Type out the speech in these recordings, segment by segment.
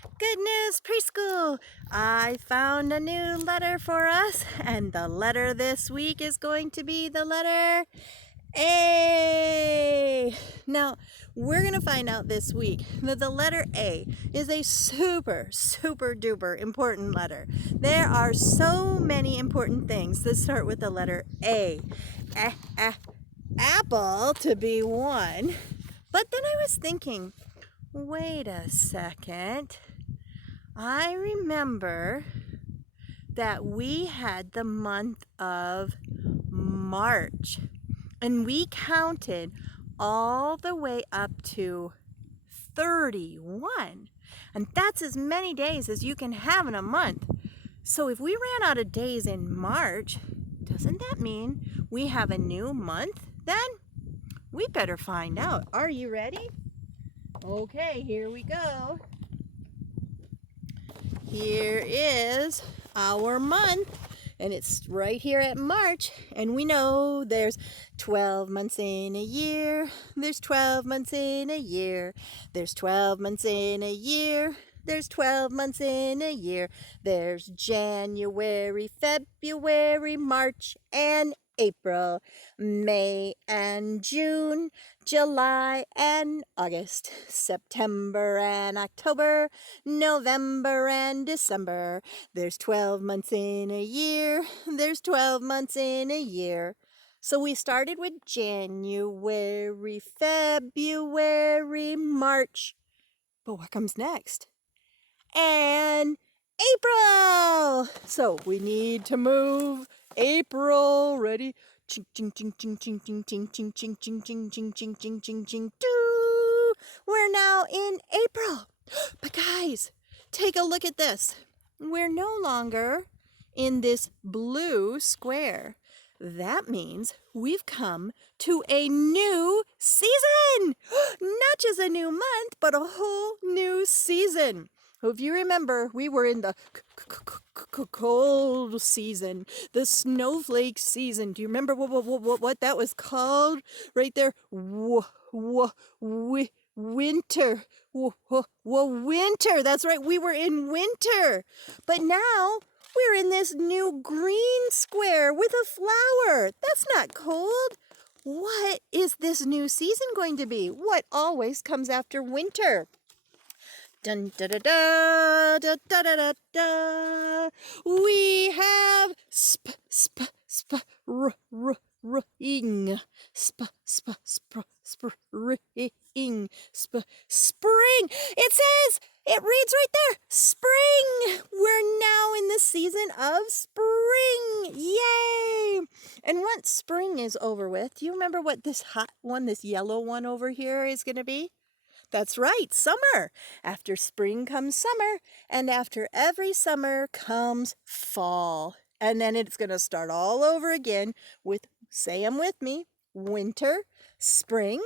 Good news, preschool! I found a new letter for us, and the letter this week is going to be the letter A. Now, we're going to find out this week that the letter A is a super duper important letter. There are so many important things that start with the letter A. Apple to be one. But then I was thinking, wait a second. I remember that we had the month of March, and we counted all the way up to 31. And that's as many days as you can have in a month. So if we ran out of days in March, doesn't that mean we have a new month then? We better find out. Are you ready? Okay, here we go. Here is our month, and it's right here at March, and we know there's 12 months in a year. There's 12 months in a year. There's 12 months in a year. There's 12 months in a year. There's January, February, March, and April, May and June, July and August, September and October, November and December. There's 12 months in a year. There's 12 months in a year. So we started with January, February, March. But what comes next? And April! So we need to move April. Ready? Ching ching ching ching ching ching ching ching ching ching ching ching ching ching ching ching doo. We're now in April. But guys, take a look at this. We're no longer in this blue square. That means we've come to a new season. Not just a new month, but a whole new season. If you remember, we were in the cold season, the snowflake season. Do you remember what that was called? Right there, winter. Winter. That's right, we were in winter. But now we're in this new green square with a flower. That's not cold. What is this new season going to be? What always comes after winter? Dun da da da da da da da da. We have spring. Spring. It reads right there. Spring. We're now in the season of spring. Yay! And once spring is over with, do you remember what this hot one, this yellow one over here is going to be? That's right, summer. After spring comes summer, and after every summer comes fall. And then it's going to start all over again with, say them with me, winter, spring,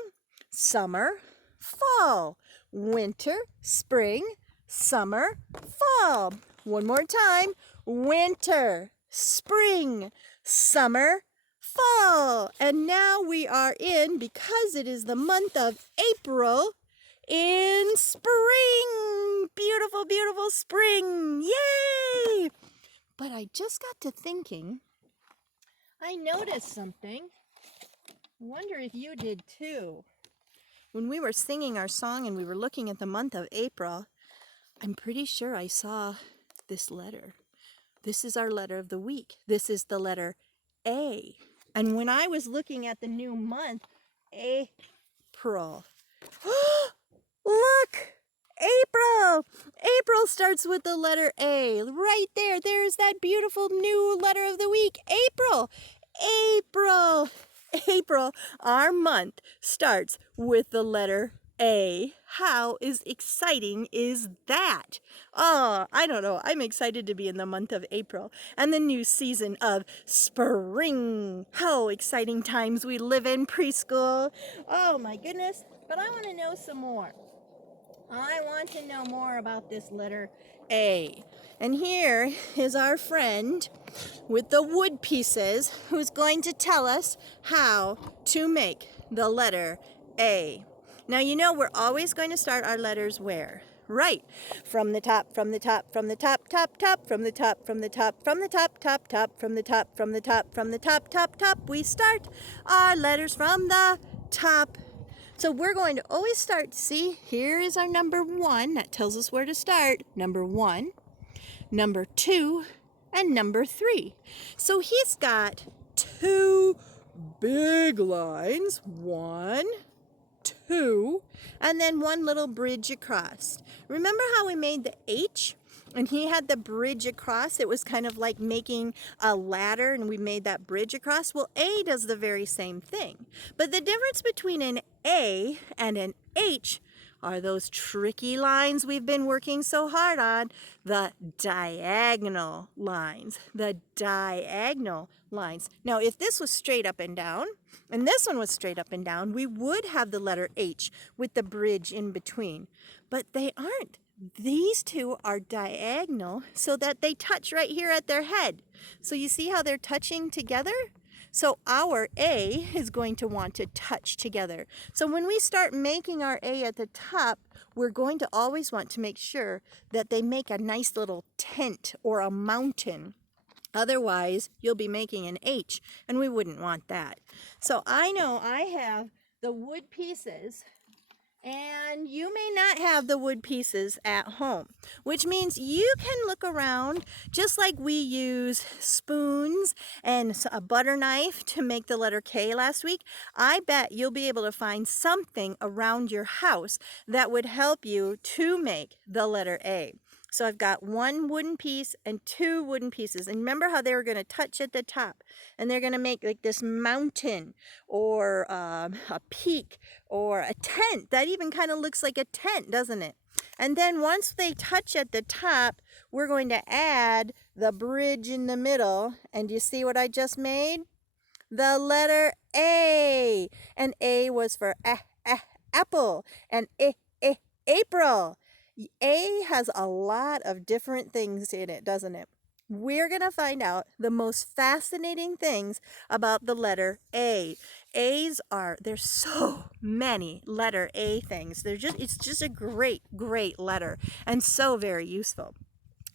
summer, fall. Winter, spring, summer, fall. One more time, winter, spring, summer, fall. And now we are in, because it is the month of April, in spring. Beautiful, beautiful spring. Yay! But I just got to thinking, I noticed something. I wonder if you did too. When we were singing our song and we were looking at the month of April, I'm pretty sure I saw this letter. This is our letter of the week. This is the letter A. And when I was looking at the new month, April. Look! April! April starts with the letter A. Right there. There's that beautiful new letter of the week. April! April! April, our month, starts with the letter A. How exciting is that? Oh, I don't know. I'm excited to be in the month of April and the new season of spring. How exciting times we live in, preschool. Oh my goodness. But I want to know some more. I want to know more about this letter A. And here is our friend with the wood pieces who's going to tell us how to make the letter A. Now, you know we're always going to start our letters where? Right. From the top, from the top, from the top, top, top, from the top, from the top, from the top, top, top, from the top, from the top, from the top, top, top. We start our letters from the top. So we're going to always start, see, here is our number 1. That tells us where to start. Number 1, number 2, and number 3. So he's got 2 big lines. 1, 2, and then 1 little bridge across. Remember how we made the H? And he had the bridge across. It was kind of like making a ladder, and we made that bridge across. Well, A does the very same thing. But the difference between an A and an H are those tricky lines we've been working so hard on, the diagonal lines, the diagonal lines. Now, if this was straight up and down, and this one was straight up and down, we would have the letter H with the bridge in between, but they aren't. These two are diagonal so that they touch right here at their head. So you see how they're touching together? So our A is going to want to touch together. So when we start making our A at the top, we're going to always want to make sure that they make a nice little tent or a mountain. Otherwise, you'll be making an H, and we wouldn't want that. So I know I have the wood pieces, and you may not have the wood pieces at home, which means you can look around just like we use spoons and a butter knife to make the letter K last week. I bet you'll be able to find something around your house that would help you to make the letter A. So I've got 1 wooden piece and 2 wooden pieces. And remember how they were going to touch at the top. And they're going to make like this mountain or a peak or a tent. That even kind of looks like a tent, doesn't it? And then once they touch at the top, we're going to add the bridge in the middle. And do you see what I just made? The letter A. And A was for apple. And April. A has a lot of different things in it, doesn't it? We're going to find out the most fascinating things about the letter A. There's so many letter A things. It's just a great, great letter and so very useful.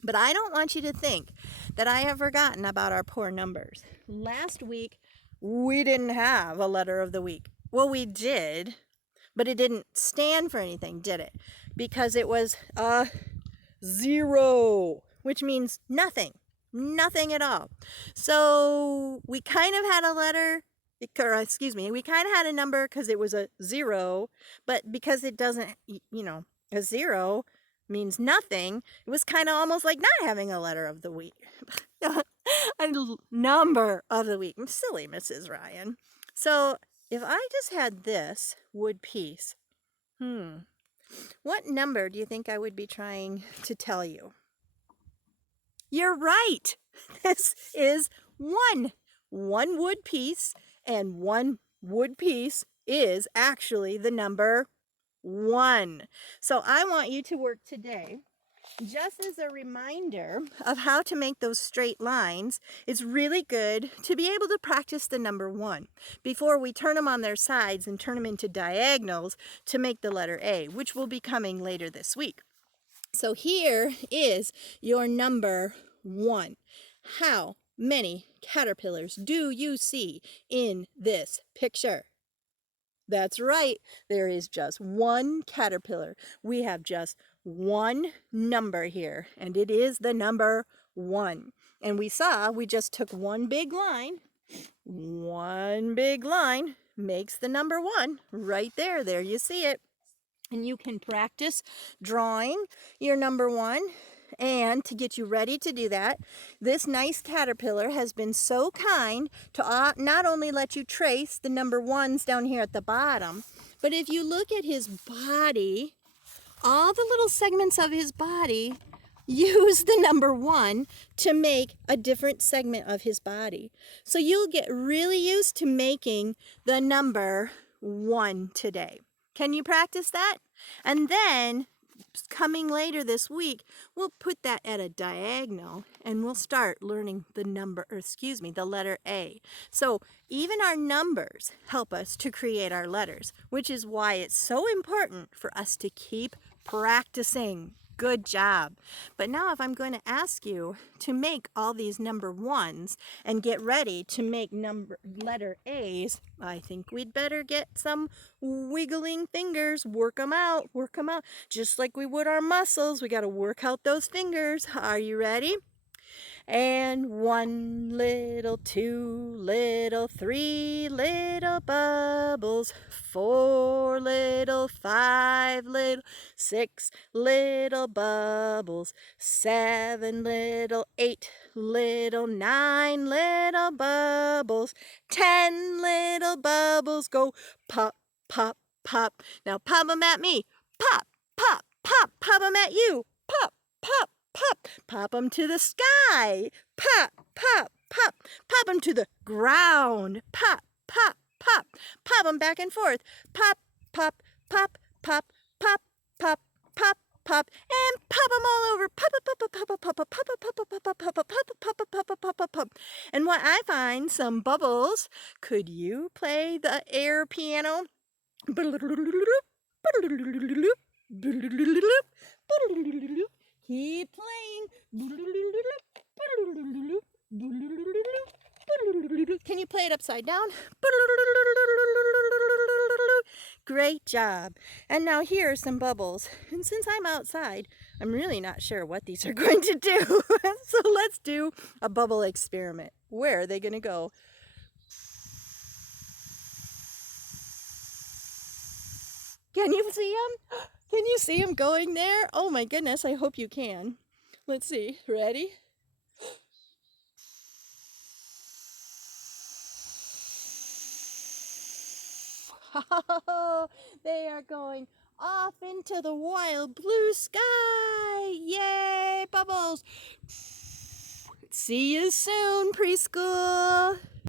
But I don't want you to think that I have forgotten about our poor numbers. Last week, we didn't have a letter of the week. Well, we did, but it didn't stand for anything, did it? Because it was a 0, which means nothing at all. So we kind of had a letter, we kind of had a number because it was a 0, but because it doesn't, a 0 means nothing, it was kind of almost like not having a letter of the week. A number of the week. I'm silly, Mrs. Ryan. So if I just had this wood piece, what number do you think I would be trying to tell you? You're right. This is 1. 1 wood piece, and 1 wood piece is actually the number 1. So I want you to work today. Just as a reminder of how to make those straight lines, it's really good to be able to practice the number 1 before we turn them on their sides and turn them into diagonals to make the letter A, which will be coming later this week. So here is your number 1. How many caterpillars do you see in this picture? That's right. There is just 1 caterpillar. We have just 1 number here, and it is the number 1. And we just took 1 big line. 1 big line makes the number 1 right there. There you see it. And you can practice drawing your number 1. And to get you ready to do that, this nice caterpillar has been so kind to not only let you trace the number 1s down here at the bottom, but if you look at his body, all the little segments of his body use the number 1 to make a different segment of his body. So you'll get really used to making the number 1 today. Can you practice that? And then coming later this week, we'll put that at a diagonal and we'll start learning the letter A. So even our numbers help us to create our letters, which is why it's so important for us to keep practicing. Good job. But now if I'm going to ask you to make all these number ones and get ready to make letter A's, I think we'd better get some wiggling fingers. Work them out. Work them out. Just like we would our muscles. We got to work out those fingers. Are you ready? And 1 little, 2 little, 3 little bubbles, 4 little, 5 little, 6 little bubbles, 7 little, 8 little, 9 little bubbles, 10 little bubbles go pop, pop, pop. Now pop them at me. Pop, pop, pop. Pop them at you. Pop, pop, pop. Pop them to the sky. Pop, pop, pop. Pop them to the ground. Pop, pop, pop. Pop them back and forth. Pop, pop, pop, pop, pop, pop, pop, pop, and pop them all over. Pop, pop, pop, pop, pop, pop, pop, pop, pop, pop, pop, pop, pop, pop, pop, pop, pop, pop. And when I find some bubbles, could you play the air piano? Keep playing. Can you play it upside down? Great job. And now here are some bubbles. And since I'm outside, I'm really not sure what these are going to do. So let's do a bubble experiment. Where are they going to go? Can you see them? Can you see them going there? Oh my goodness, I hope you can. Let's see. Ready? They are going off into the wild blue sky. Yay, bubbles. See you soon, preschool.